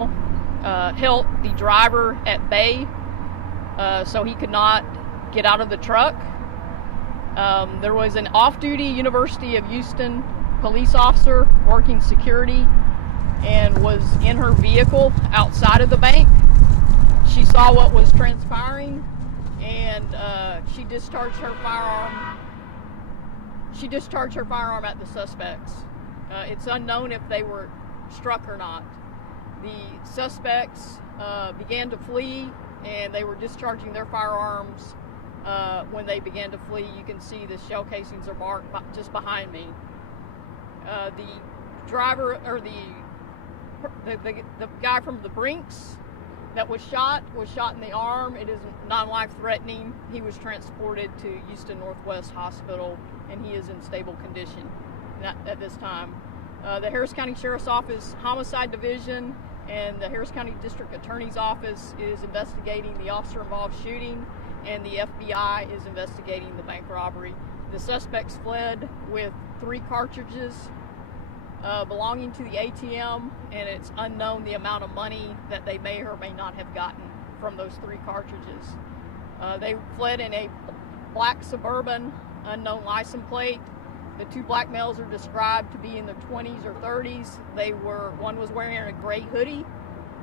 held the driver at bay so he could not get out of the truck. There was an off-duty University of Houston police officer working security and was in her vehicle outside of the bank. She saw what was transpiring, and she discharged her firearm. She discharged her firearm at the suspects. It's unknown if they were struck or not. The suspects began to flee, and they were discharging their firearms when they began to flee. You can see the shell casings are marked just behind me. The driver, or the guy from the Brinks that was shot in the arm. It is non-life threatening. He was transported to Houston Northwest Hospital, and he is in stable condition at this time. The Harris County Sheriff's Office Homicide Division and the Harris County District Attorney's Office is investigating the officer-involved shooting, and the FBI is investigating the bank robbery. The suspects fled with 3 cartridges belonging to the ATM, and it's unknown the amount of money that they may or may not have gotten from those 3 cartridges. They fled in a black Suburban, unknown license plate. The 2 black males are described to be in their 20s or 30s. One was wearing a gray hoodie.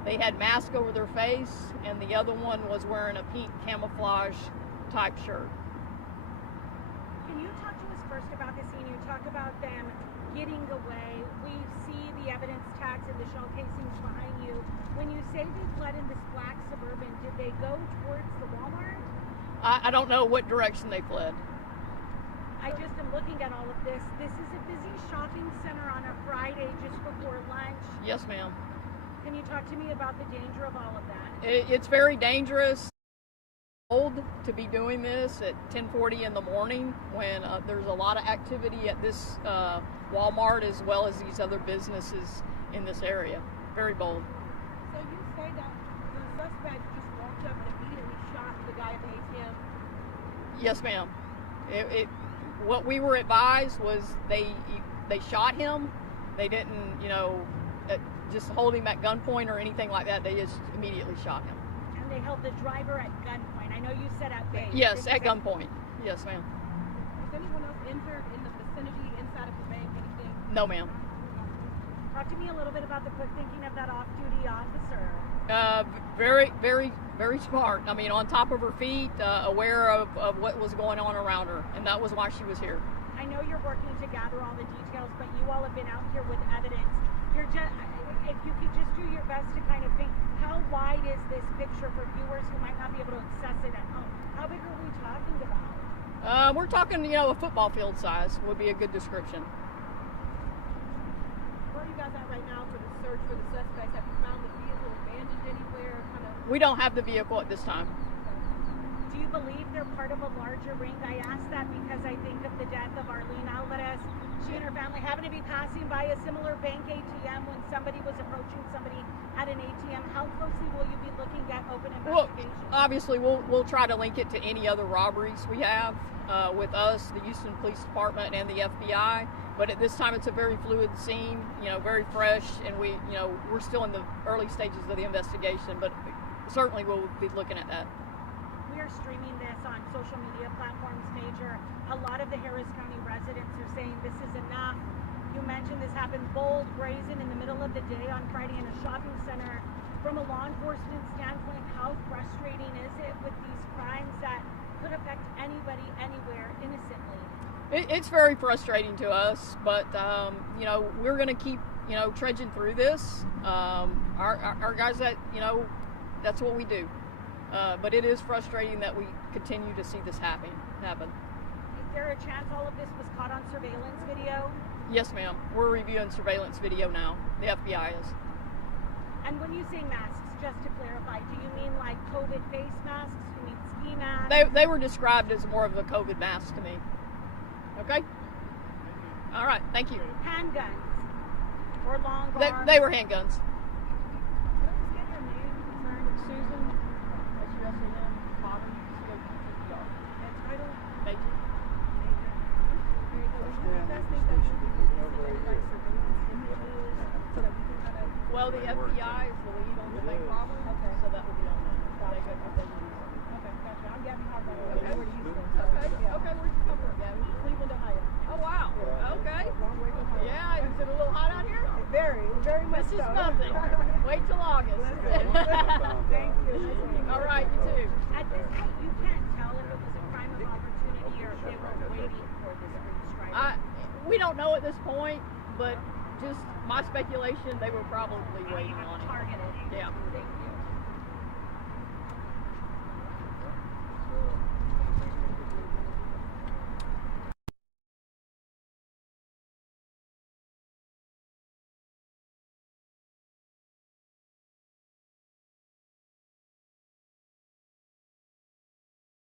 They had masks over their face, and the other one was wearing a pink camouflage type shirt. Can you talk to us first about the scene? You talk about them getting away. We see the evidence tags and the shell casings behind you. When you say they fled in this black Suburban, did they go towards the Walmart? I don't know what direction they fled. I just am looking at all of this. This is a busy shopping center on a Friday just before lunch. Yes, ma'am. Can you talk to me about the danger of all of that? It's very dangerous to be doing this at 10:40 in the morning when there's a lot of activity at this Walmart as well as these other businesses in this area. Very bold. So you say that the suspect just walked up and immediately shot the guy at the ATM? Yes, ma'am. What we were advised was they shot him. They didn't, just hold him at gunpoint or anything like that. They just immediately shot him. And they held the driver at gunpoint. I know you said at bay. Yes, at gunpoint. Yes, ma'am. Is anyone else injured in the vicinity inside of the bank? Anything? No, ma'am. Talk to me a little bit about the quick thinking of that off-duty officer. Very, very, very smart. I mean, on top of her feet, aware of what was going on around her, and that was why she was here. I know you're working to gather all the details, but you all have been out here with evidence. If you could just do your best to kind of think, how wide is this picture for viewers who might not be able to access it at home? How big are we talking about? We're talking, a football field size would be a good description. Where are you guys at right now for the search for the suspects? Have you found the vehicle abandoned anywhere? We don't have the vehicle at this time. Do you believe they're part of a larger ring? I ask that because I think of the death of Arlene Alvarez. She and her family happened to be passing by a similar bank ATM when somebody was approaching somebody at an ATM. How closely will you be looking at open investigation? Well, obviously, we'll try to link it to any other robberies we have with us, the Houston Police Department, and the FBI. But at this time, it's a very fluid scene, very fresh, and we're still in the early stages of the investigation. But certainly, we'll be looking at that. We are streaming this on social media platforms, Major. A lot of the Harris County residents are saying this is enough. You mentioned this happened bold, brazen, in the middle of the day on Friday in a shopping center. From a law enforcement standpoint, how frustrating is it with these crimes that could affect anybody, anywhere, innocently? It's very frustrating to us, but we're going to keep trudging through this. Our guys that's what we do. But it is frustrating that we continue to see this happen. Is there a chance all of this was caught on surveillance video? Yes, ma'am. We're reviewing surveillance video now. The FBI is. And when you say masks, just to clarify, do you mean like COVID face masks? You mean ski masks? They were described as more of a COVID mask to me. Okay? All right. Thank you. Handguns or long bars? They were handguns. Susan, S-U-S-A-N, Potter, C-O-T-T-E-R. And title? Major. Very good. What do you guys think that should be releasing any like surveillance images so that we can kind of... Well, the FBI is the lead much. This is though. nothing. Wait till August. Thank you. All right, you too. At this point, you can't tell if it was a crime of opportunity or if they were waiting for this food strike. We don't know at this point, but just my speculation, they were probably waiting on it. Targeted. Yeah. Thank you.